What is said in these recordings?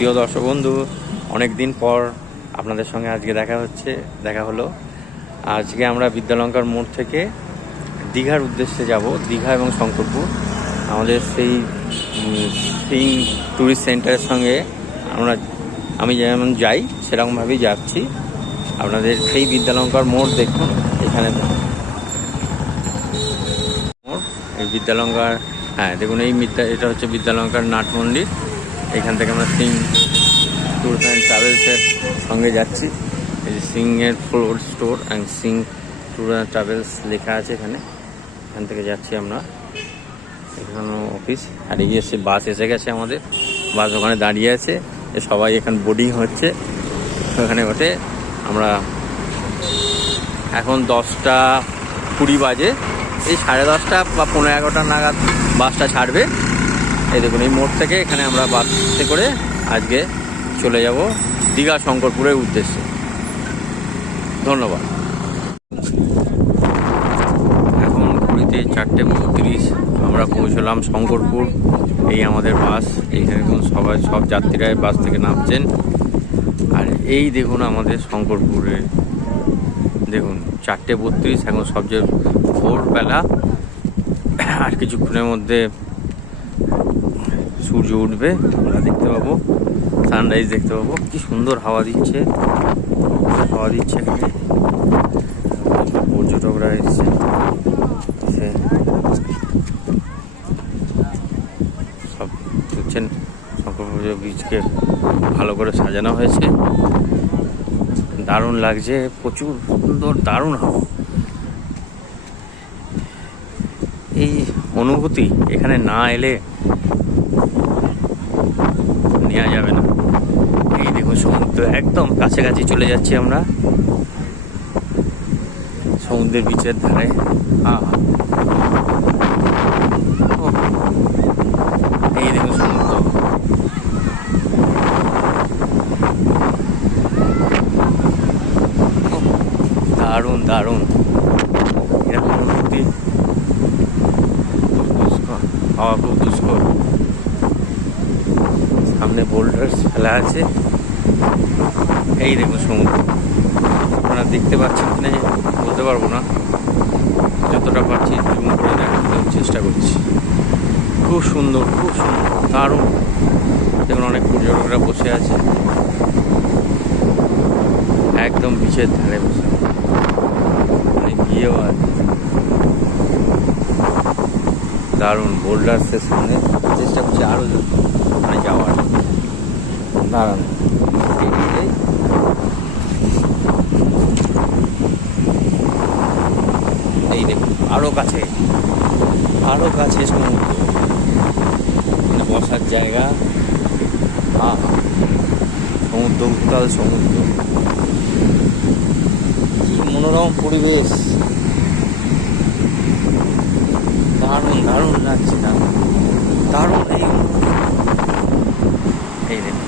প্রিয় দর্শক বন্ধু, অনেক দিন পর আপনাদের সঙ্গে আজকে দেখা হলো। আজকে আমরা বিদ্যালঙ্কার মোড় থেকে দীঘার উদ্দেশ্যে যাব। দীঘা এবং শঙ্করপুর আমাদের সেই ট্যুরিস্ট সেন্টারের সঙ্গে আমি যেমন যাই সেরকমভাবেই যাচ্ছি। আপনাদের সেই বিদ্যালঙ্কার মোড় দেখুন, এখানে মোড় এই বিদ্যালঙ্কার, দেখুন এটা হচ্ছে বিদ্যালঙ্কার নাট মন্দির। এখান থেকে আমরা সিং ট্যুরস অ্যান্ড ট্রাভেলসের সঙ্গে যাচ্ছি। এই যে সিংয়ের floor store and sing tour and travels লেখা আছে এখান থেকে যাচ্ছি আমরা। এখানে অফিস, আর এগিয়ে এসে বাস এসে গেছে আমাদের। বাস ওখানে দাঁড়িয়ে আছে, সবাই এখানে বোর্ডিং হচ্ছে ওখানে ওঠে। আমরা এখন 10:20 বাজে, এই 10:30 বা 11:15 নাগাদ বাসটা ছাড়বে। এই দেখুন, এই মোড় থেকে এখানে আমরা বাসে করে আজকে চলে যাব দীঘা শঙ্করপুরের উদ্দেশ্যে। ধন্যবাদ। এখন ঘড়িতে 4:32, আমরা পৌঁছলাম শঙ্করপুর। এই আমাদের বাস, এইখানে দেখুন সব যাত্রীরা বাস থেকে নামছেন। আর এই দেখুন আমাদের শঙ্করপুরে দেখুন 4:32, এখন সবচেয়ে ভোরবেলা। আর কিছুক্ষণের মধ্যে সূর্য উঠবে, আমরা দেখতে পাবো সানরাইজ দেখতে পাবো। কি সুন্দর হাওয়া দিচ্ছে এখানে। পর্যটকরা এসছে, সব দেখছেন। শঙ্করপুর বীচকে ভালো করে সাজানো হয়েছে, দারুণ লাগছে, প্রচুর সুন্দর, দারুণ হাওয়া। এই অনুভূতি এখানে না এলে নেওয়া যাবে না। এই দেখুন সমুদ্র একদম কাছাকাছি চলে যাচ্ছি আমরা, সমুদ্রের বিচের ধারে। এই দেখুন সমুদ্র, দারুণ দারুণ এরকম অনুভূতি। হাওয়া খুব দুষ্কর, সামনে বোল্ডার্স ফেলা আছে। এই দেখুন সমুদ্র, আপনারা দেখতে পাচ্ছেন কিনা বলতে পারবো না, যতটা পারছি জুম করে দেখার চেষ্টা করছি। খুব সুন্দর, দারুণ। যেমন অনেক পর্যটকরা বসে আছে একদম বিচের ধারে বসে, গিয়েও আছে। দারুণ বোল্ডার্সের সামনে চেষ্টা করছি আরো ওখানে যাওয়ার। দাঁড়ান, এই দেখুন আরো কাছে সমুদ্র, বসার জায়গা। সমুদ্র, উত্তাল সমুদ্র, কি মনোরম পরিবেশ, দারুণ লাগছে, দারুণ। এই দেখুন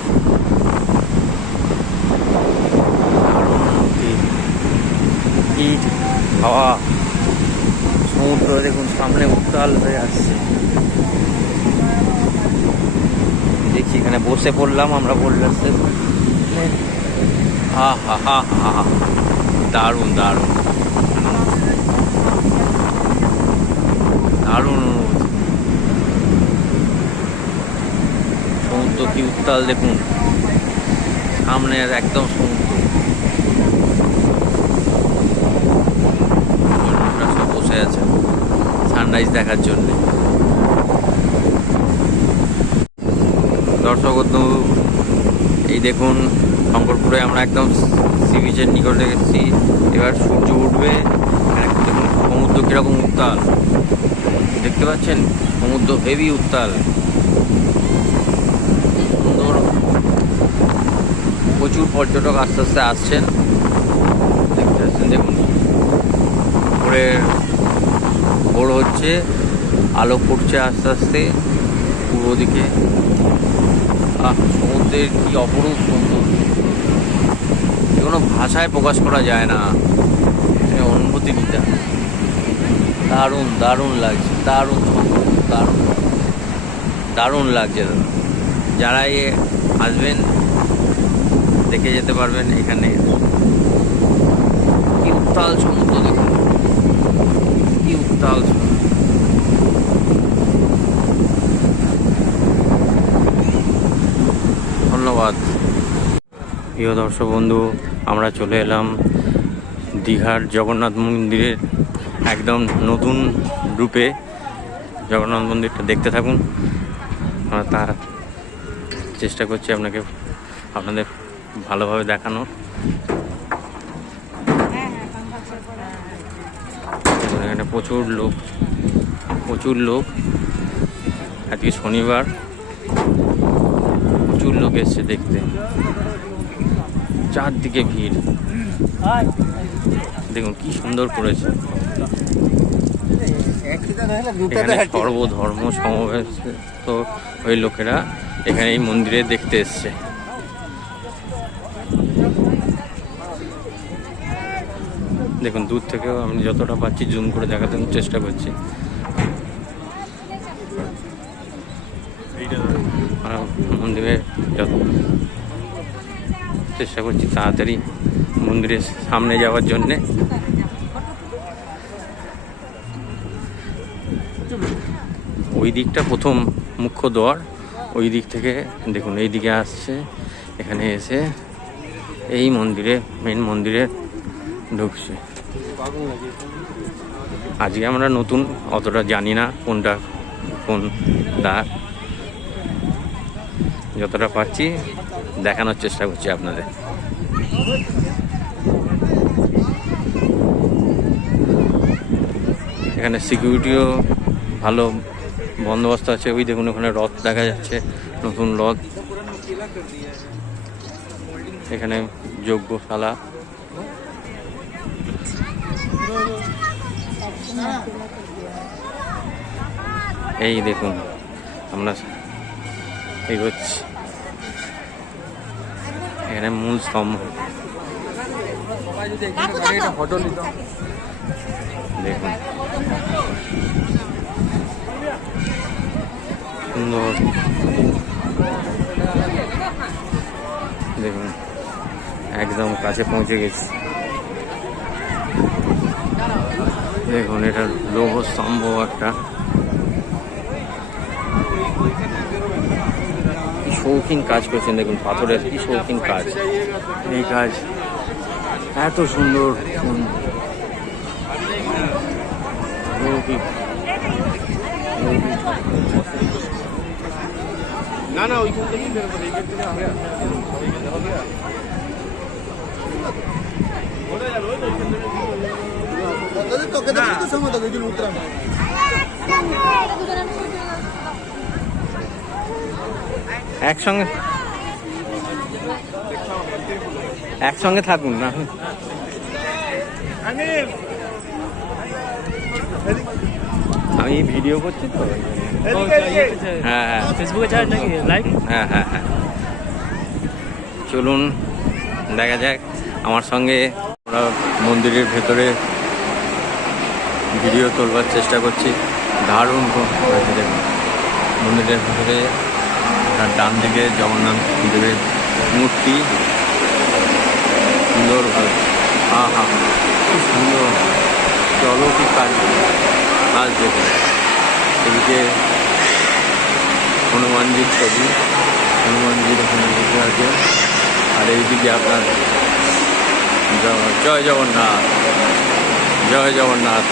দারুণ অনুভূতি, হাওয়া, সমুদ্র দেখুন সামনে উত্তাল হয়ে আসছে। দেখছি এখানে বসে পড়লাম আমরা, বললাম দারুণ সমুদ্র কি উত্তাল দেখুন, সামনে একদম সমুদ্র। সব বসে আছে সানরাইজ দেখার জন্য। দর্শক বন্ধু, এই দেখুন শঙ্করপুরে আমরা একদম সি বিচের নিকটে এসেছি। এবার সূর্য উঠবে। দেখুন সমুদ্র কিরকম উত্তাল, দেখতে পাচ্ছেন সমুদ্র হেভি উত্তাল, সুন্দর। প্রচুর পর্যটক আস্তে আস্তে আসছেন, দেখতে পাচ্ছেন। দেখুন ভোর হচ্ছে, আলো ফুটছে আস্তে আস্তে পূর্ব দিকে। সমুদ্রের কি অপরূপ সুন্দর, কোনো ভাষায় প্রকাশ করা যায় না অনুভূতিটা। দারুণ লাগছে, দারুণ লাগছে দাদা। যারা আসবেন দেখে যেতে পারবেন। এখানে কি উত্তাল সমুদ্র, দেখুন কি উত্তাল সমুদ্র। ধন্যবাদ। প্রিয় দর্শক বন্ধু, আমরা চলে এলাম দীঘার জগন্নাথ মন্দিরের একদম নতুন রূপে। জগন্নাথ মন্দিরটা দেখতে থাকুন, আমরা তার চেষ্টা করছি আপনাদের ভালোভাবে দেখানোর। এখানে প্রচুর লোক আজকে শনিবার, প্রচুর লোক এসছে দেখতে, চারদিকে ভিড়। দেখুন কি সুন্দর করেছে। এখানে সর্বধর্ম সমবেত ওই লোকেরা এখানে এই মন্দিরে দেখতে এসছে। দেখুন দূর থেকেও আমি যতটা পাচ্ছি জুম করে দেখাতে চেষ্টা করছি। মন্দিরে চেষ্টা করছি তাড়াতাড়ি মন্দিরের সামনে যাওয়ার জন্যে। ওই দিকটা প্রথম মুখ্য দ্বার, ওই দিক থেকে দেখুন এই দিকে আসছে, এখানে এসে এই মন্দিরে মেন মন্দিরে ঢুকছে। আজকে আমরা নতুন, অতটা জানি না কোনটা কোন দ্বার, যতটা পাচ্ছি দেখানোর চেষ্টা করছি আপনাদের। এখানে সিকিউরিটিও ভালো বন্দোবস্ত আছে। ওই দেখুন ওখানে রথ দেখা যাচ্ছে, নতুন রথ। এখানে যজ্ঞশালা, এই দেখুন আমরা এগোচ্ছি। এখানে মূল স্তম্ভ দেখুন, সুন্দর। দেখুন একদম কাছে পৌঁছে গেছি। দেখুন এটা লৌহ স্তম্ভ একটা, কি শৌখিন কাজ করেছেন। দেখুন পাথরের কি শৌখিন কাজ, এই কাজ এত সুন্দর। না না ওইখান থেকে একসঙ্গে থাকুন না। আমি ভিডিও করছি তো। হ্যাঁ হ্যাঁ ফেসবুকে ছাড় নাকি লাইভ? হ্যাঁ হ্যাঁ হ্যাঁ, চলুন দেখা যাক। আমার সঙ্গে আমরা মন্দিরের ভেতরে ভিডিও তোলবার চেষ্টা করছি। দারুণ দেখুন মন্দিরের ভেতরে ডান দিকে জগন্নাথ দেবের মূর্তি সুন্দরভাবে, হা কি সুন্দর অলৌকিক কাজ দেখুন। এদিকে হনুমানজির ছবি, হনুমানজির ওখানে বসে আছে। আর এইদিকে আপনার জয় জগন্নাথ, জয় জগন্নাথ।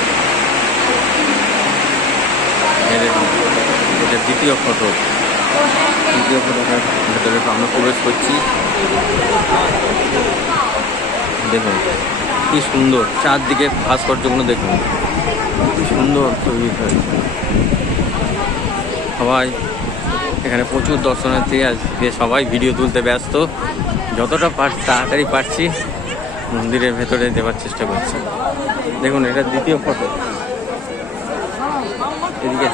দেখুন এটা দ্বিতীয় ফটো, ভেতরে আমরা প্রবেশ করছি। দেখুন কি সুন্দর, চারদিকে ভাস্কর্যগুলো দেখুন কি সুন্দর তৈরি হয়েছে। সবাই এখানে প্রচুর দর্শনার্থী আজকে, সবাই ভিডিও তুলতে ব্যস্ত। যতটা তাড়াতাড়ি পারছি মন্দিরের ভেতরে দেওয়ার চেষ্টা করছি। দেখুন এটা দ্বিতীয় ফটো, এদিকে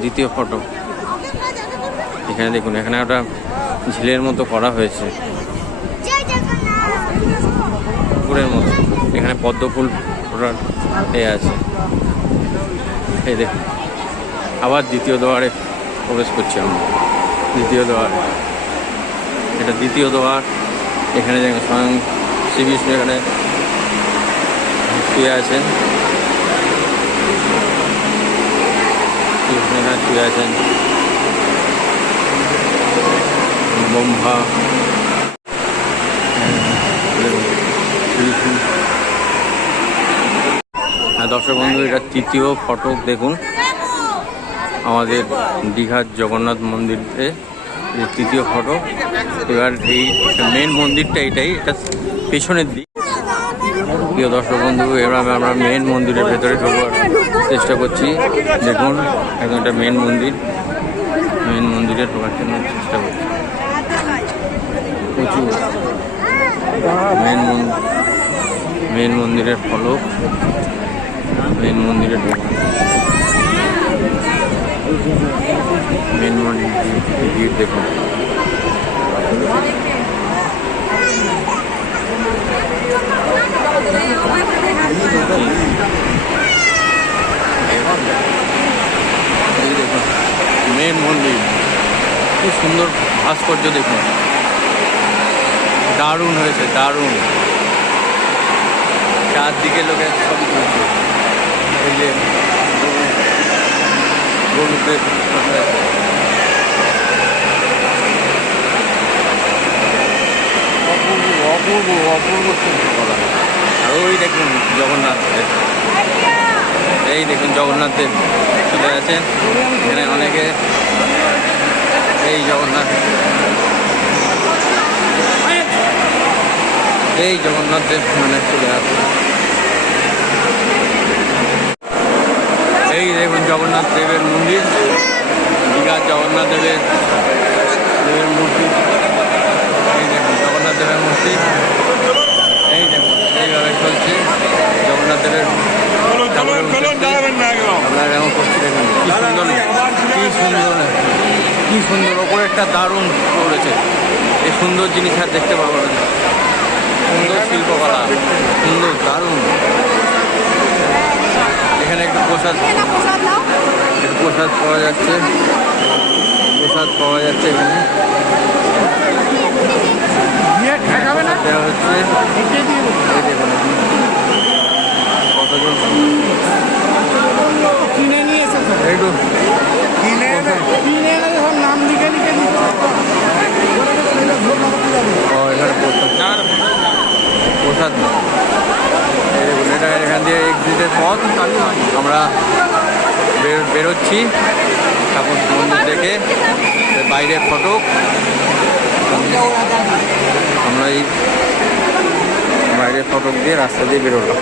দ্বিতীয় ফটো। এখানে দেখুন এখানে একটা ঝিলের মতো করা হয়েছে, পুকুরের মতো। এখানে পদ্ম ফুল এ আছে। এই দেখুন আবার দ্বিতীয় দ্বারে প্রবেশ করছি আমরা। দ্বিতীয় দ্বার, এটা দ্বিতীয় দ্বার। এখানে দেখুন স্বয়ং শ্রী বিষ্ণু এখানে শুয়ে আছেন, শ্রীকৃষ্ণ এখানে শুয়ে আছেন। ব্রহ্মা, হ্যাঁ দর্শক বন্ধু, এটা তৃতীয় ফটক। দেখুন আমাদের দীঘার জগন্নাথ মন্দিরে তৃতীয় ফটক। এবার এই মেন মন্দিরটা এটাই, এটা পেছনের দিক। প্রিয় দর্শক বন্ধু, এবার আমরা মেন মন্দিরের ভেতরে ঢোকার চেষ্টা করছি। দেখুন এখন এটা মেন মন্দির, মেন মন্দিরে ঢোকার জন্য চেষ্টা করছি। প্রচুর মেন মন্দিরের ফলক, মেন মন্দিরে ঢোকা, মেন মন্দির ভিড় দেখুন। এই দেখুন মেন মন্দির, খুব সুন্দর ভাস্কর্য দেখুন, দারুণ হয়েছে, দারুণ। চারদিকে লোকের ছবি তুলছে। এই যে গরুদের অপূর্ব অপূর্ব অপূর্ব শিল্পকলা। আর ওই দেখুন জগন্নাথ দেব, এই দেখুন জগন্নাথ দেব চলে আছেন এখানে। অনেকে এই জগন্নাথ, এই জগন্নাথ দেব মানে চলে আসে। এই দেখুন জগন্নাথ দেবের মন্দির, দীঘার জগন্নাথ দেবের মূর্তি। এই দেখুন জগন্নাথ দেবের মূর্তি, এই দেখুন এইভাবে চলছে জগন্নাথ দেবের। আপনারা এমন করছি দেখুন, কি সুন্দর, কি সুন্দর, কি সুন্দর। ওপরে একটা দারুণ করেছে, এই সুন্দর জিনিস আর দেখতে পাবো না। সুন্দর শিল্পকলা, সুন্দর, দারুণ। এখানে একটু প্রসাদ, একটু প্রসাদ পাওয়া যাচ্ছে, প্রসাদ পাওয়া যাচ্ছে এখানে দেওয়া হচ্ছে। কতজন কিনে নিয়ে এসেছে, একটু কিনে নাম লিখে লিখে এখানে প্রসাদ। এটা এখান দিয়ে এক্সিটের পথ, আমরা বেরোচ্ছি ঠাকুর মন্দির দেখে। বাইরের ফটক, আমরা এই বাইরের ফটক দিয়ে রাস্তা দিয়ে বেরোলাম।